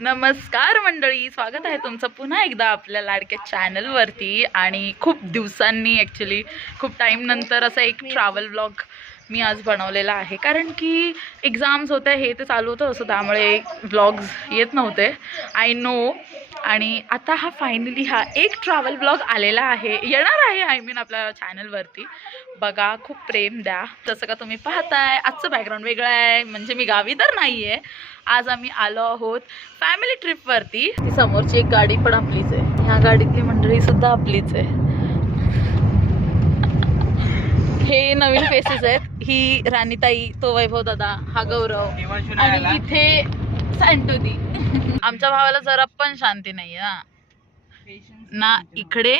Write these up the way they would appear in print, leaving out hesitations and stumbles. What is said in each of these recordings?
नमस्कार मंडळी, स्वागत आहे तुमचं पुन्हा एकदा आपल्या लाडक्या चॅनलवरती. आणि खूप दिवसांनी ॲक्च्युली खूप टाईम नंतर असा एक ट्रॅव्हल ब्लॉग मी आज बनवलेला आहे. कारण की एक्झाम्स होत्या, हे ते चालू होतं असं, त्यामुळे ब्लॉग्स येत नव्हते, आय नो. आणि आता हा फायनली हा एक ट्रॅव्हल ब्लॉग आलेला आहे, येणार आहे आय मीन आपल्या चॅनलवरती. बघा, खूप प्रेम द्या. जसं का तुम्ही पाहताय, आजचं बॅकग्राऊंड वेगळं आहे, म्हणजे मी गावी तर नाही आहे. आज आम्ही आलो आहोत फॅमिली ट्रिपवरती. समोरची एक गाडी पण आपलीच आहे, ह्या गाडीतली मंडळी सुद्धा आपलीच आहे. हे नवीन फेसेस आहेत, ही राणीताई, तो वैभव दादा, हा गौरव, आणि इथे सँटोदी. आमच्या भावाला जरा पण शांती नाही ना इकडे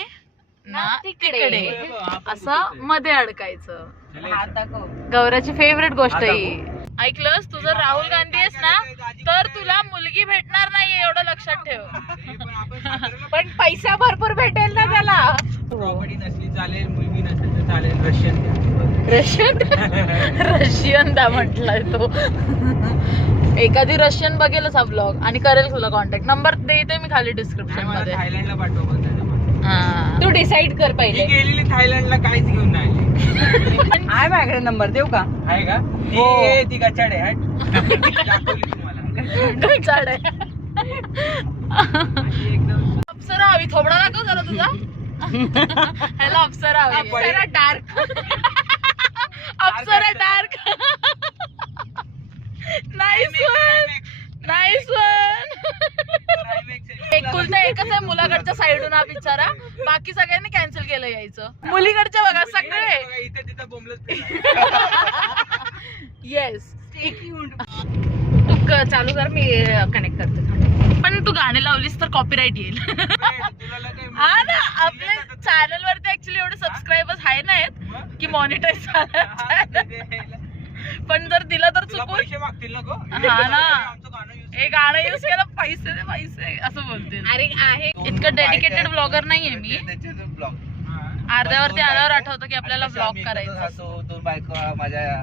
ना तिकडे, असं मध्ये अडकायचं. गौराची फेवरेट गोष्ट ही. ऐकलंस, तू जर राहुल गांधी आहेस ना तर तुला मुलगी भेटणार नाही, एवढं लक्षात ठेव. पण पैसा भरपूर भेटेल ना त्याला. प्रॉपर्टी नसली चालेल, मुलगी नसली तर चालेल, रशियन द्या म्हटलाय तो. एखादी रशियन बघेलच हा ब्लॉग आणि करेल तुला कॉन्टॅक्ट नंबर देते मी खाली डिस्क्रिप्शन मध्ये. थायलंडला पाठव. तू डिसाइड कर पहिले. गेलेली थायलंडला काहीच घेऊन नाही. आहे माझ्याकडे नंबर, देऊ का? आहे का? ती गचाड आहे. दाखवली तुम्हाला गचाड आहे. अप्सरा हवी, थोबडा दाखव जरा तुझा. ह्याला अप्सरा हवी. Apsara dark. Apsara dark. Nice one, nice one. एकुलता एकच आहे मुलाकडच्या साईडून हा बिचारा, बाकी सगळ्यांनी कॅन्सल केलं यायचं. मुलीकडच्या बघा सगळे. येस, तू चालू कर, मी कनेक्ट करते. पण तू गाणे लावलीस तर कॉपीराईट येईल. हा ना, आपल्या चॅनल वरती ऍक्च्युली एवढे सबस्क्रायबर्स आहे नाहीत की मॉनिटाईज झालं. पण जर दिलं तर चुकून. हा ना, हे गाणं यूज केलं, पैसे दे पैसे असं बोलते. अरे आहे, इतकं डेडिकेटेड ब्लॉगर नाहीये मी. अर्ध्यावरती आल्यावर आठवतं की आपल्याला ब्लॉग करायचा. दोन बायका माझ्या.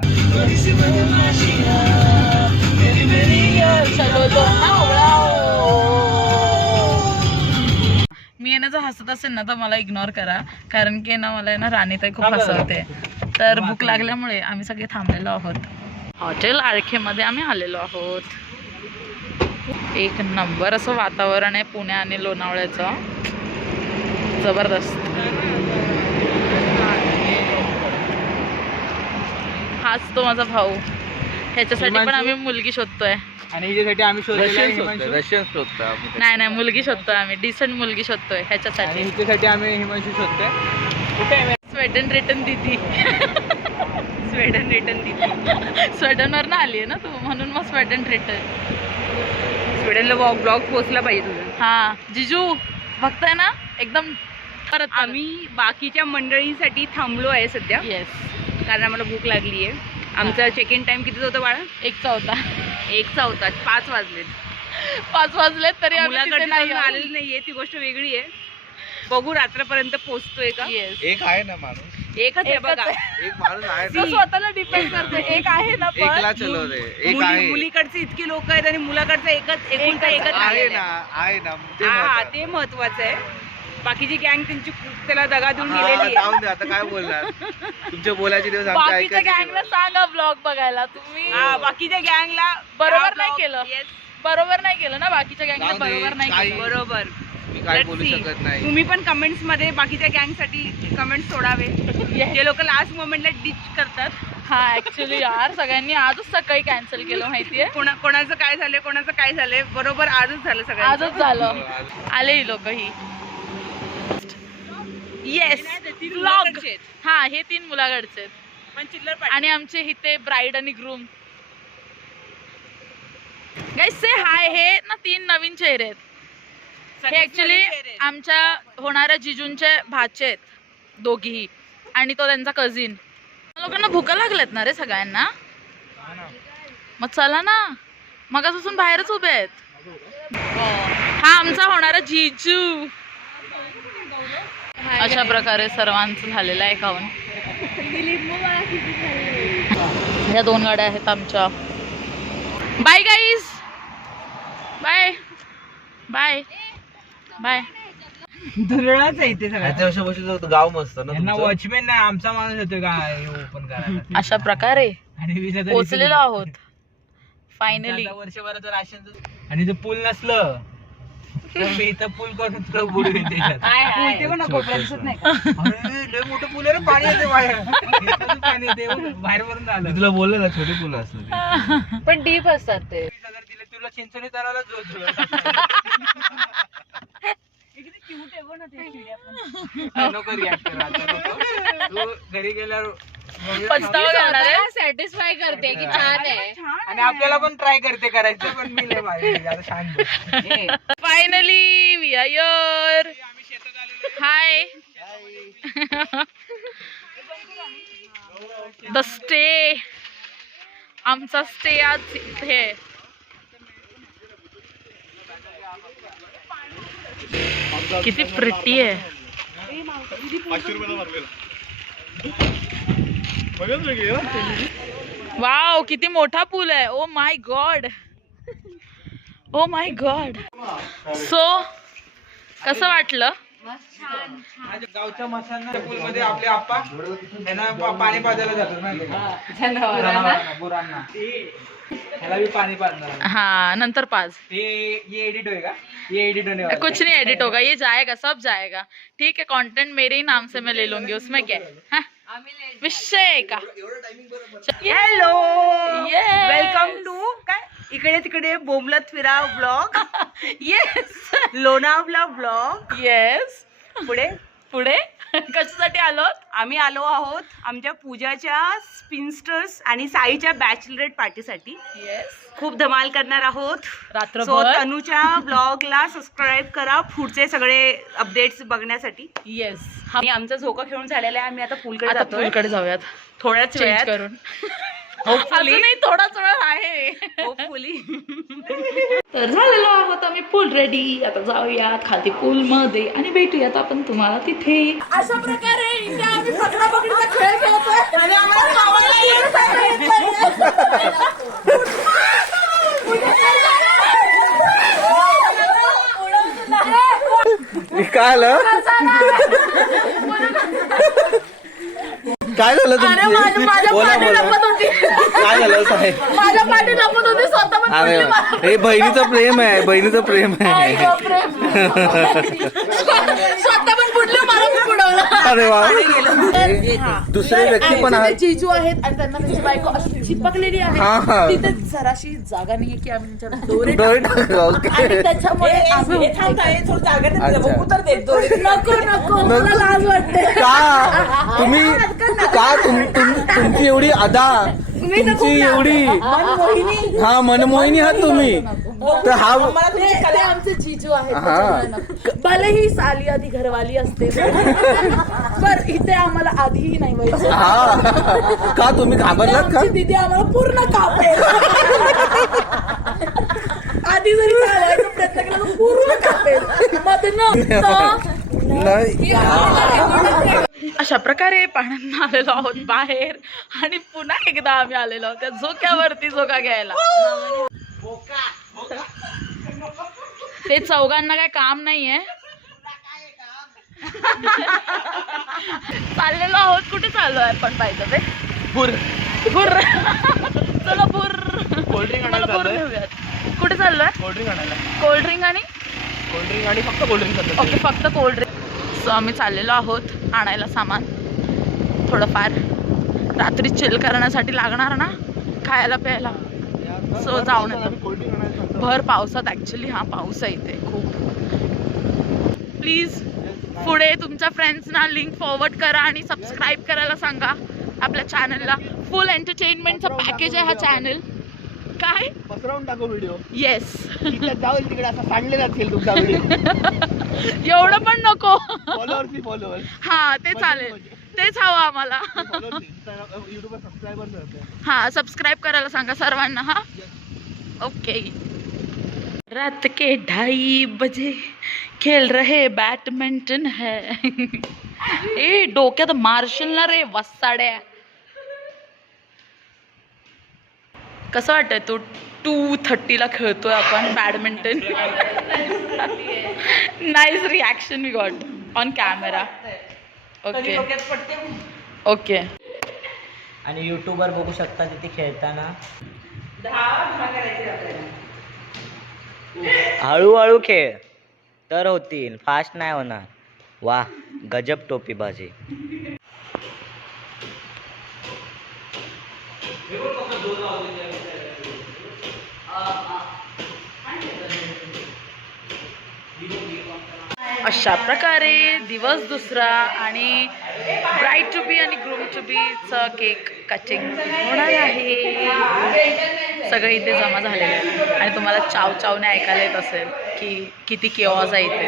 मी येण्याचं हसत असेल ना तर मला इग्नोर करा, कारण की ना मला ना राणीताई खूप हसवते. तर भूक लागल्यामुळे आम्ही सगळे थांबलेलो आहोत. हॉटेल आळखेमध्ये आम्ही आलेलो आहोत. एक नंबर असं वातावरण आहे पुणे आणि लोणावळ्याचं, जबरदस्त. हाच तो माझा भाऊ, ह्याच्यासाठी पण आम्ही मुलगी शोधतोय. आणि हिच्यासाठी आम्ही रशियन शोधतो. नाही, मुलगी शोधतोय आम्ही, डिसेंट मुलगी शोधतोय ह्याच्यासाठी. हिच्यासाठी आम्ही हिमांशू शोधतोय. कुठे? स्वेडन रिटर्न दिदी. स्वेडन रिटर्न दिदी. स्वेडनवर ना आली आहे ना तू, म्हणून मग स्वेडन रिटर्न. स्वेडनला ब्लॉग पोहोचला पाहिजे तुझा. हा जिजू बघताय ना, एकदम परत. आम्ही बाकीच्या मंडळींसाठी थांबलो आहे सध्या. येस, कारण आम्हाला भूक लागली आहे. आमचा चेक इन टाइम किती होता बाळा? 1चा होता. 1चा होता. 5 वाजलेत. 5 वाजलेत तरी मुलाकडे नाही आलेली नाहीये, ती गोष्ट वेगळी आहे. बघू रात्रपर्यंत पोहोचतोय का. येस, एक आहे ना माणूस, एकच आहे बघा. एक माणूस आहे तो स्वतःला डिपेंड करते. एक आहे ना, एकला चलवते. एक आहे, मुलीकडचे इतकी लोक आहेत आणि मुलाकडचं एकच आहे आहे ना, आहे ना. हा, ते महत्वाचं आहे. बाकीची गँग त्यांची त्याला दगा देऊन गेलेली जाऊन दे, आता काय बोलणार. तुमचे बोलायचे दिवस आमचे बाकीच्या ऐकायचे गँगला सांगा ब्लॉग बघायला तुम्ही. बाकीच्या गँगला बरोबर नाही केलं. बरोबर नाही केलं ना, बाकीच्या गँगला बरोबर नाही केलं. बरोबर. मी काय बोलू शकत नाही. तुम्ही पण कमेंट्स मध्ये बाकीच्या गँग साठी कमेंट्स सोडावे. जे लोक लास्ट मोमेंटला डिच करतात. हा, ऍक्च्युली यार सगळ्यांनी आजच सकाळी कॅन्सल केलं माहितीये. कोणाचं काय झालंय बरोबर आजच झालं सगळं. आजच झालं. आले ही लोक ही. Yes, blog. हा, हे 3 मुलाकडचे पण चिल्लर आणि आमचे इथे ब्राईड आणि ग्रूम. गाईस से हाय. हे ना 3 नवीन चेहरे आहेत. हे ऍक्च्युली आमच्या होणाऱ्या जिजूंचे भाचे आहेत दोघीही, आणि तो त्यांचा कझिन. लोकांना भुका लागल्यात ना रे सगळ्यांना. मग चला ना, मगापासून बाहेरच उभे आहेत. हा आमचा होणारा जिजू. अशा प्रकारे सर्वांचं झालेलं आहे खाऊन. या 2 गाड्या आहेत आमच्या. Bye guys, bye. Bye bye. दुरळाच आहे ते सगळं. त्याच्या वर्षी गाव मस्त ना यांना तुमचं? वॉचमॅन नाही, आमचा माणूस होतो काय ओपन करायला. अशा प्रकारे आणि वीस हजार पोचलेलो आहोत फायनली. आता वर्षभराचं राशन आणि जर पूल नसलं तर मी इथं पूल करून तुला बुडवेन त्याच्यात. अरे, लय मोठं पूल आहे रे, पाणी येते बाहेर. इथं पाणी येते, बाहेर वरून मी आलं. तुला बोललो ना छोटे फुलं असलं ते. पण डीप असतात ते. 20,000 दिले तुला चिंचणी तराला नको रिॲक्ट करा आता, नको. तू घरी गेल्यावर पछतावा करणार आहे. सॅटिस्फाय करते की छान आहे. आणि आपल्याला पण ट्राय करते करायचं, पण मी लय भारी, आता शांत बस. Finally we are here. आम्ही शेतात आलेलो हाय. The stay. आमचा स्टे आज इथे. किती प्रिटी आहे. वाव, किती मोठा पूल आहे. Oh my God, oh my God. So कसं वाटलं? माझ्या गावच्या मसाला पूल मध्ये आपले आप्पा यांना पाणी पाजायला जातात माहिती का? जनावरांना, गुरांना. ह्याला भी पाणी पाजणार. हाँ, नंतर पास. ये एडिट होएगा, ये एडिट होने वाला है. कुछ नहीं एडिट होगा, ये जाएगा, सब जाएगा. ठीक है, कंटेंट मेरे ही नाम से मैं ले लूंगी, उसमें क्या है? हाँ? विषय का. Hello, Yes. वेलकम टू काय इकडे तिकडे बोमलत फिरा blog, yes Lonavala blog. Yes. पुढे पुढे कशासाठी आलो? आम्ही आलो आहोत आमच्या पूजाच्या स्पिनस्टर्स आणि साईच्या बॅचलरेट पार्टीसाठी. येस. खूप धमाल करणार आहोत. सो रात्रभर. तनुच्या ब्लॉगला सबस्क्राईब करा पुढचे सगळे अपडेट्स बघण्यासाठी. येस. आणि आमचा झोका खेळून झालेला आहे. आम्ही आता पूलकडे आता जातोय पूलकडे जाऊयात थोड्याच चेंज वेळात. करून. Hopefully. अजूनही थोडाच वेळ आहे. होपफुली. तर झालेलो आहोत आम्ही पूल रेडी. आता जाऊयात खाली पूल मध्ये आणि भेटूयात आपण तुम्हाला तिथे. अशा प्रकारे इथे आम्ही पकडापकडीचा खेळ खेळतोय आणि आम्हाला काय आलं? काय झालं तुमचं? बोला बोला. काय झालं साहेब? माझ्या पाठी लपत होती स्वतः पण अरे हे बहिणीचं प्रेम आहे, बहिणीचं प्रेम आहे. स्वतः पण बुडलं, मला पण बुडवलं. अरे वा, दुसरे व्यक्ती पण आहेत. जिजू आहेत आणि त्यांना त्यांची बायको अशी चिपकलेली हा, आहे. हा. तिथे जराशी जागा नाहीये की आम्ही त्यांच्यावर दोरे डोळे टाकू. टाकू, ओके. आणि त्याच्यामुळे आम्ही अच्छा. नको नको, मला लाज वाटते. का तुमची एवढी अदा, तुमची एवढी हा मनमोहिनी आहात तुम्ही. तर हा ते आमचे जिजू आहेत. हा. त्याच्यामुळे ना. भलेही साली आधी घरवाली असते पण इथे आम्हाला आधीही नाही व्हायचं. हा का तुम्ही घाबरलात का? आमची दीदी आम्हाला पूर्ण कापेल. आधी जरी चालायचा प्रयत्न केला तर पूर्ण कापेल. नाही. अशा प्रकारे पाण्यात आलेलो आहोत बाहेर आणि पुन्हा एकदा आम्ही आलेलो आहोत त्या झोक्यावरती झोका घ्यायला. ते चौघांना काय काम नाहीये. चाललेलो आहोत. कुठे चाललो आहे पण पाहिजे ते बुर. चला बुर. कोल्ड्रिंक मला आणायला बुर चाललोय. घेऊयात. कुठे चाललोय? कोल्ड्रिंक आणायला. कोल्ड्रिंक आणि कोल्ड्रिंक आणि फक्त कोल्ड्रिंक. ओके, फक्त कोल्ड्रिंक. सो आम्ही चाललेलो आहोत आणायला सामान थोडंफार. रात्री चिल करण्यासाठी लागणार ना खायला प्यायला. सो जाऊन येतो भर पावसात. ॲक्च्युली हा पाऊस आहे इथे खूप. प्लीज पुढे तुमच्या फ्रेंड्सना लिंक फॉरवर्ड करा आणि सबस्क्राईब करायला सांगा आपल्या चॅनलला. फुल एंटरटेनमेंटचा पॅकेज आहे हा चॅनल. काय पसरवून टाकू व्हिडिओ. येस. जाईल तिकडे असं सांडलेला असेल तुमचा व्हिडिओ. एवढं पण नको. फॉलोअर्स हा ते चालेल, तेच हवं आम्हाला. युट्यूबवर सबस्क्रायबर. हाँ सब्सक्राइब करायला सांगा सर्वांना. हाँ ओके. रात के 2:30 बजे खेल रहे बैडमिंटन है. ए डोक्यात मारशील ना रे वसाड्या. कसं वाटतंय तू 2:30ला खेळतोय आपण badminton. Nice reaction we got on camera. Okay okay. आणि यूट्यूबवर बघू शकता तिथे खेळताना. हळूहळू खेळ तर होतील, फास्ट नाही होणार. वा गजब टोपीबाजी. अशा प्रकारे दिवस दुसरा आणि ब्राईड टू बी आणि ग्रूम टू बीचं केक कटिंग होणार आहे. सगळे इथे जमा झालेले आहे आणि तुम्हाला चाव चावने ऐकायला येत असेल की किती केओस आहे इथे.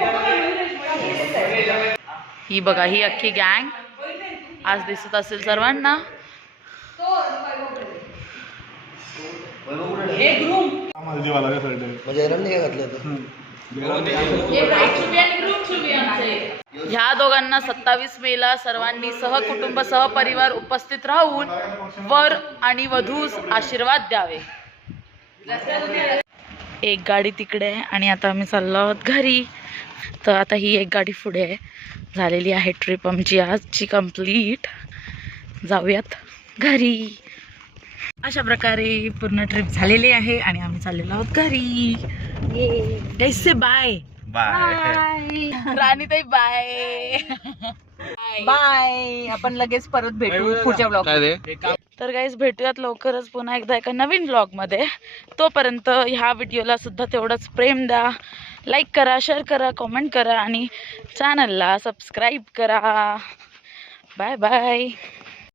ही बघा, ही अख्खी गँग आज दिसत असेल सर्वांना. ह्या दोघांना 27 मेला सर्वांनी सहकुटुंब सहपरिवार उपस्थित राहून वर आणि वधूस आशीर्वाद द्यावे. एक गाडी तिकडे आहे आणि आता आम्ही चाललो आहोत घरी. तर आता ही एक गाडी पुढे आहे. झालेली आहे ट्रिप आमची आजची कंप्लीट. जाऊयात घरी. अशा प्रकारे पूर्ण ट्रिप झालेली आहे आणि आम्ही चाललेलो आहोत घरी. कैसे बाय बाय. राणीताई बाय बाय. आपण लगेच परत भेटू पुढच्या ब्लॉग. तर गाईज भेटूयात लवकरच पुन्हा एकदा एका नवीन ब्लॉगमध्ये. तोपर्यंत ह्या व्हिडिओला सुद्धा तेवढंच प्रेम द्या. लाईक करा, शेअर करा, कमेंट करा आणि चॅनलला सबस्क्राईब करा. Bye bye.